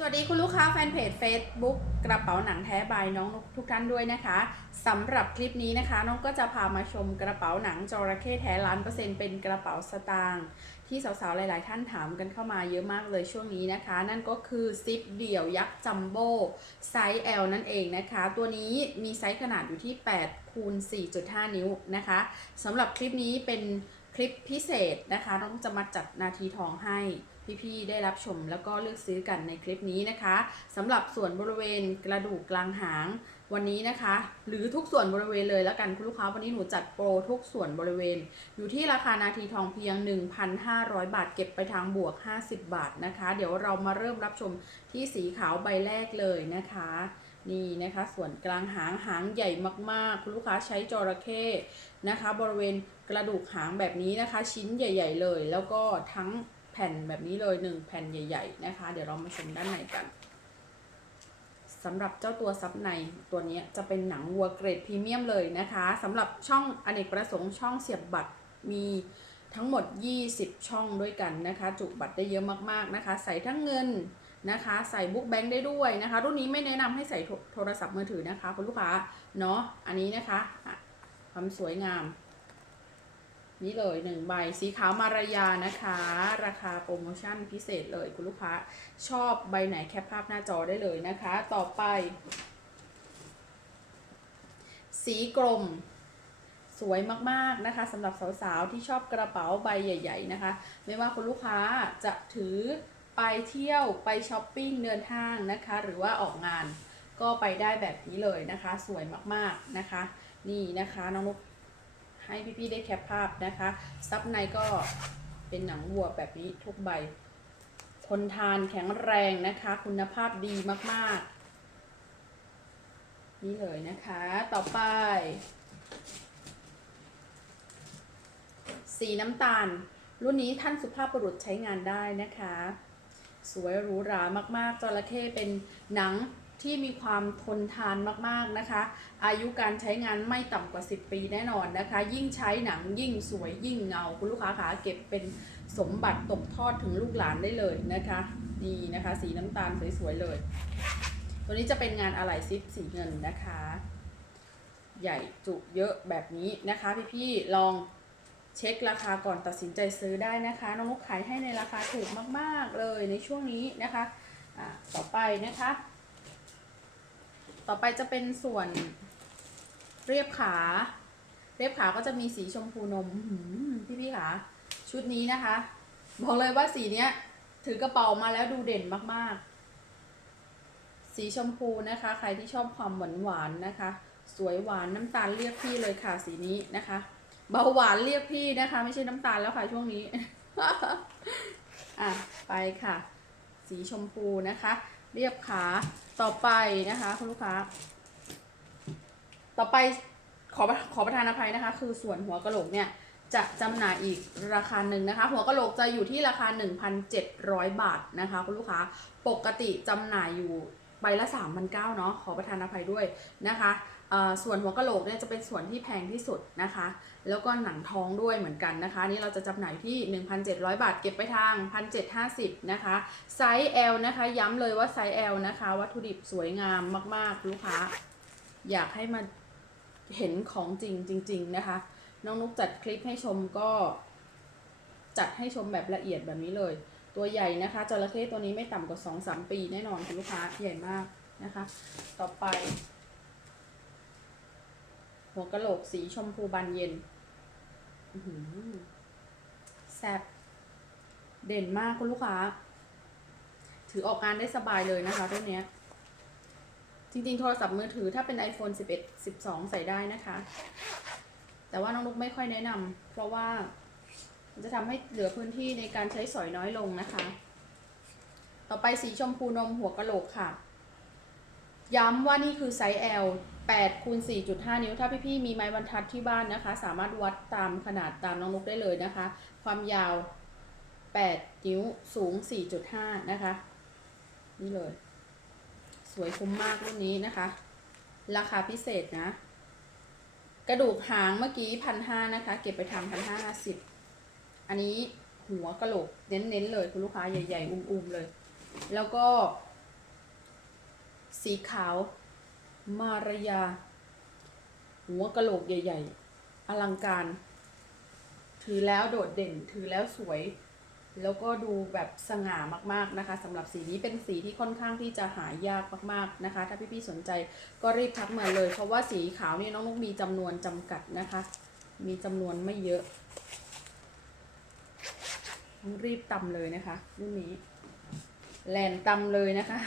สวัสดีคุณลูกค้าแฟนเพจ Facebook กระเป๋าหนังแท้บายน้องนุ๊กทุกท่านด้วยนะคะสำหรับคลิปนี้นะคะน้องก็จะพามาชมกระเป๋าหนังจระเข้แท้ล้านเปอร์เซ็นต์เป็นกระเป๋าสตางค์ที่สาวๆหลาย ๆ ท่านถามกันเข้ามาเยอะมากเลยช่วงนี้นะคะ นั่นก็คือซิปเดี่ยวยักษ์จัมโบ้ไซส์ L นั่นเองนะคะ ตัวนี้มีไซส์ขนาดอยู่ที่8คูณ4.5 นิ้วนะคะสำหรับคลิปนี้เป็นคลิปพิเศษนะคะน้องจะมาจัดนาทีทองให้ พี่ๆได้รับชมแล้วก็เลือกซื้อกันในคลิปนี้นะคะสำหรับส่วนบริเวณกระดูกกลางหางวันนี้นะคะ หรือทุกส่วนบริเวณเลยแล้วกันคุณลูกค้าวันนี้หนูจัดโปรทุกส่วนบริเวณ อยู่ที่ราคานาทีทองเพียง 1,500 บาท เก็บไปทางบวก 50 บาทนะคะ เดี๋ยวเรามาเริ่มรับชมที่สีขาวใบแรกเลยนะคะนี่นะคะส่วนกลางหางหางใหญ่มากๆ คุณลูกค้าใช้จระเข้นะคะ บริเวณกระดูกหางแบบนี้นะคะ ชิ้นใหญ่ ๆ เลย แล้วก็ทั้ง ผ่นแบบนี้เลยหนึ่งแผ่นใหญ่ ๆ นะคะ เดี๋ยวเรามาชมด้านในกันสำหรับเจ้าตัวซับในตัวนี้จะเป็นหนังวัวเกรดพรีเมียมเลยนะคะสำหรับช่องอเนกประสงค์ช่องเสียบบัตรมีทั้งหมด 20 ช่องด้วยกันนะคะ จุบัตรได้เยอะมากๆนะคะ ใส่ทั้งเงินนะคะ ใส่บุ๊กแบงค์ได้ด้วยนะคะ รุ่นนี้ไม่แนะนำให้ใส่โทรศัพท์มือถือนะคะคุณลูกค้าเนาะอันนี้นะคะความสวยงาม นี่เลยหนึ่งใบสีขาวมารายานะคะ ราคาโปรโมชั่นพิเศษเลยคุณลูกค้าชอบใบไหนแคปภาพหน้าจอได้เลยนะคะ ต่อไป สีกลมสวยมากๆนะคะสำหรับสาวๆที่ชอบกระเป๋าใบใหญ่ ๆ นะคะ ไม่ว่าคุณลูกค้าจะถือไปเที่ยวไปช้อปปิ้งเดินทางนะคะ หรือว่าออกงานก็ไปได้แบบนี้เลยนะคะ สวยมากๆนะคะ นี่นะคะน้องนุก ให้พี่ๆได้แคปภาพนะคะ ซับในก็เป็นหนังวัวแบบนี้ทุกใบทนทานแข็งแรงนะคะ คุณภาพดีมากๆ นี่เลยนะคะ ต่อไป สีน้ำตาล รุ่นนี้ท่านสุภาพบุรุษใช้งานได้นะคะ สวยหรูหรามากๆจระเข้เป็นหนัง ที่มีความทนทานมากๆนะคะ อายุการใช้งานไม่ต่ำกว่า 10 ปีแน่นอนนะคะ ยิ่งใช้หนังยิ่งสวยยิ่งเงา คุณลูกค้าขาเก็บเป็นสมบัติตกทอดถึงลูกหลานได้เลยนะคะนี่นะคะ สีน้ำตาลสวยๆเลย ตัวนี้จะเป็นงานอะไหล่ซิปสีเงินนะคะ ใหญ่จุเยอะแบบนี้นะคะ พี่ๆลองเช็คราคาก่อนตัดสินใจซื้อได้นะคะน้องนุกขายให้ในราคาถูกมากๆเลยในช่วงนี้นะคะะต่อไปนะคะ ต่อไปจะเป็นส่วนเรียบขา เรียบขาก็จะมีสีชมพูนมพี่พี่ๆขาชุดนี้นะคะ บอกเลยว่าสีเนี้ย ถือกระเป๋ามาแล้วดูเด่นมากๆ สีชมพูนะคะ ใครที่ชอบความหวานหวานๆนะคะ สวยหวานน้ำตาลเรียกพี่เลยค่ะสีนี้นะคะ เบาหวานเรียกพี่นะคะ ไม่ใช่น้ำตาลแล้วค่ะช่วงนี้อะไปค่ะ สีชมพูนะคะ เรียบขาต่อไปนะคะคุณลูกค้า ต่อไปขอขอประทานอภัยนะคะ คือส่วนหัวกระโหลกเนี่ยจะจำหน่ายอีกราคาหนึ่งนะคะ หัวกะโหลกจะอยู่ที่ราคา 1,700 บาทนะคะคุณลูกค้าปกติจำหน่ายอยู่ใบละ3,900เนาะขอประทานอภัยด้วยนะคะ ส่วนหัวกะโหลกเนี่ยจะเป็นส่วนที่แพงที่สุดนะคะ แล้วก็หนังท้องด้วยเหมือนกันนะคะนนี่เราจะจำหน่ายที่ 1,700 บาท เก็บไปทาง 1,750 นะคะ ไซส์ L นะคะ ย้ำเลยว่าไซส์ L นะคะ วัตถุดิบสวยงามมาก ๆ ลูกค้า อยากให้มาเห็นของจริงจริง ๆ นะคะ น้องนุกจัดคลิปให้ชมก็ จัดให้ชมแบบละเอียดแบบนี้เลย ตัวใหญ่นะคะจระเข้ตัวนี้ไม่ต่ำกว่า 2-3 ปีแน่นอนคุณลูกค้าใหญ่มากนะคะ ต่อไป หัวกะโหลกสีชมพูบานเย็นแซ่บเด่นมากคุณลูกค้า ถือออกงานได้สบายเลยนะคะตัวเนี้จริงๆ โทรศัพท์มือถือถ้าเป็น iPhone 11 12 ใส่ได้นะคะ แต่ว่าน้องลูกไม่ค่อยแนะนำเพราะว่าจะทำให้เหลือพื้นที่ในการใช้สอยน้อยลงนะคะ ต่อไปสีชมพูนมหัวกะโหลกค่ะ ย้ำว่านี่คือไซส์ L 8คูณ4.5 นิ้ว ถ้าพี่ๆมีไม้บรรทัดที่บ้านนะคะ สามารถวัดตามขนาดตามน้องนุกได้เลยนะคะ ความยาว 8 นิ้วสูง 4.5 นะคะ นี่เลย สวยคุ้มมากรุ่นนี้นะคะ ราคาพิเศษนะ กระดูกหางเมื่อกี้พันห้านะคะ เก็บไปทำพันห้าห้าสิบอันนี้หัวกระโหลกเน้นๆเลย คุณลูกค้าใหญ่ ๆ อุ้มๆเลย แล้วก็ สีขาว มารยา หัวกะโหลกใหญ่ ๆ อลังการ ถือแล้วโดดเด่น ถือแล้วสวย แล้วก็ดูแบบสง่ามากๆนะคะสำหรับสีนี้เป็นสีที่ค่อนข้างที่จะหายากมากๆนะคะ ถ้าพี่ๆสนใจก็รีบทักมาเลย เพราะว่าสีขาวนี่น้องนุกมีจำนวนจำกัดนะคะ มีจำนวนไม่เยอะต้องรีบตำเลยนะคะรุ่นนี้แลนตำเลยนะคะ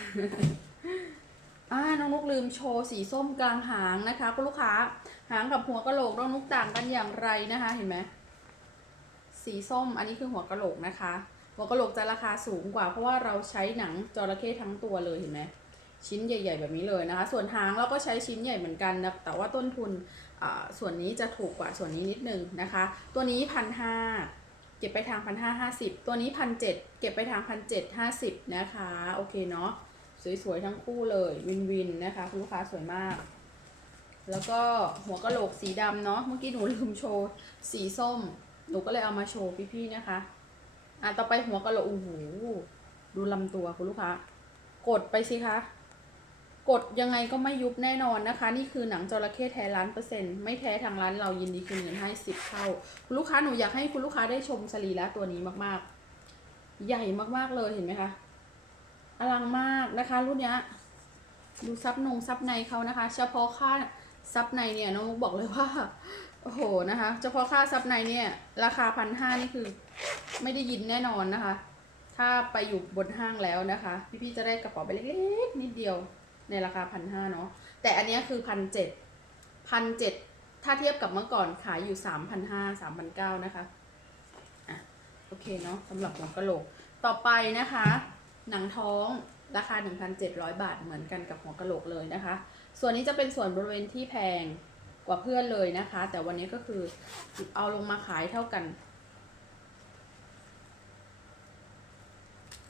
อ่าน้องนุกลืมโชว์สีส้มกลางหางนะคะคุณลูกค้า หางกับหัวกะโหลกน้องนุกต่างกันอย่างไรนะคะ เห็นไหมสีส้มอันนี้คือหัวกะโหลกนะคะ หัวกะโหลกจะราคาสูงกว่า เพราะว่าเราใช้หนังจระเข้ทั้งตัวเลยเห็นไหมชิ้นใหญ่ ๆ แบบนี้เลยนะคะ ส่วนหางเราก็ใช้ชิ้นใหญ่เหมือนกันนะแต่ว่าต้นทุนอ่าส่วนนี้จะถูกกว่าส่วนนี้นิดนึงนะคะ ตัวนี้พันห้าเก็บไปทางพันห้าห้าสิบตัวนี้พันเจ็ดเก็บไปทางพันเจ็ดห้าสิบนะคะ โอเคเนาะ สวยๆทั้งคู่เลยวินวินนะคะคุณลูกค้าสวยมาก แล้วก็หัวกะโหลกสีดำเนาะเมื่อกี้หนูลืมโชว์สีส้ม หนูก็เลยเอามาโชว์พี่ๆนะคะอะต่อไปหัวกะโหลกโอ้โหดูลำตัวคุณลูกค้า กดไปสิคะกดยังไงก็ไม่ยุบแน่นอนนะคะ นี่คือหนังจระเข้แท้ล้านเปอร์เซ็นต์ไม่แท้ทางร้านเรายินดีคืนเงินให้สิบเท่า คุณลูกค้าหนูอยากให้คุณลูกค้าได้ชมสรีระตัวนี้มากๆ ใหญ่มากๆเลยเห็นไหมคะ อลังมากนะคะ รุ่นเนี้ยดูซับนงซับในเขานะคะ เฉพาะค่าซับในเนี่ยน้องมุกบอกเลยว่าโอ้โหนะคะ เฉพาะค่าซับในเนี่ย ราคาพันห้านี่คือ ไม่ได้ยินแน่นอนนะคะ ถ้าไปอยู่บนห้างแล้วนะคะ พี่ๆจะได้กระเป๋าใบเล็กๆนิดเดียวในราคาพันห้าเนาะแต่อันนี้คือพันเจ็ดพันเจ็ดถ้าเทียบกับเมื่อก่อนขายอยู่สามพันห้าสามพันเก้านะคะอะโอเคเนาะสำหรับหัวกะโหลกต่อไปนะคะ หนังท้องราคา 1,700 บาทเหมือนกันกับหัวกะโหลกเลยนะคะ ส่วนนี้จะเป็นส่วนบริเวณที่แพงกว่าเพื่อนเลยนะคะ แต่วันนี้ก็คือเอาลงมาขายเท่ากัน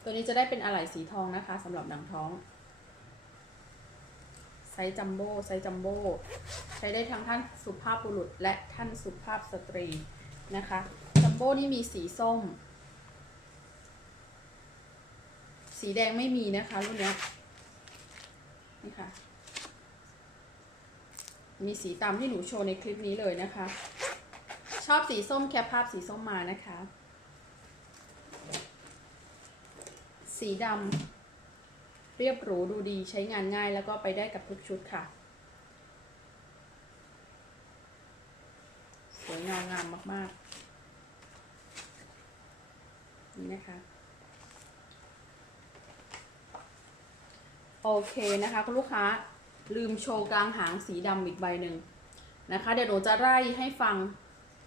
ตัวนี้จะได้เป็นอะไหล่สีทองนะคะสำหรับหนังท้องไซส์จัมโบ้ไซส์จัมโบ้ใช้ได้ทั้งท่านสุภาพบุรุษและท่านสุภาพสตรีนะคะจัมโบ้นี่มีสีส้ม สีแดงไม่มีนะคะรุ่นนี้นี่ค่ะ มีสีตามที่หนูโชว์ในคลิปนี้เลยนะคะ ชอบสีส้มแคปภาพสีส้มมานะคะ สีดำเรียบหรูดูดีใช้งานง่ายแล้วก็ไปได้กับทุกชุดค่ะ สวยงามงามมาก ๆ นี่นะคะ โอเคนะคะคุณลูกค้าลืมโชว์กลางหางสีดำอีกใบหนึ่งนะคะ เดี๋ยวหนูจะไล่ให้ฟัง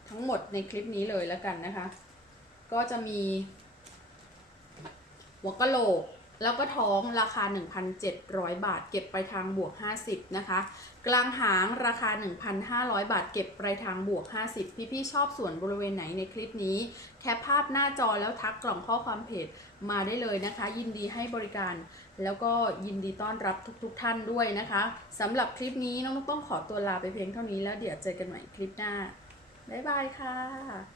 ทั้งหมดในคลิปนี้เลยแล้วกันนะคะ ก็จะมีหัวกะโหลก แล้วก็ท้องราคา 1,700 บาท เก็บไปทางบวก 50 นะคะ กลางหางราคา 1,500 บาท เก็บไปทางบวก 50 พี่ๆชอบส่วนบริเวณไหนในคลิปนี้ แคปภาพหน้าจอแล้วทักกล่องข้อความเพจมาได้เลยนะคะ ยินดีให้บริการ แล้วก็ยินดีต้อนรับทุกๆทท่านด้วยนะคะสำหรับคลิปนี้น้องต้องขอตัวลาไปเพียงเท่านี้แล้วเดี๋ยวเจอกันใหม่คลิปหน้าบ๊ายบายค่ะ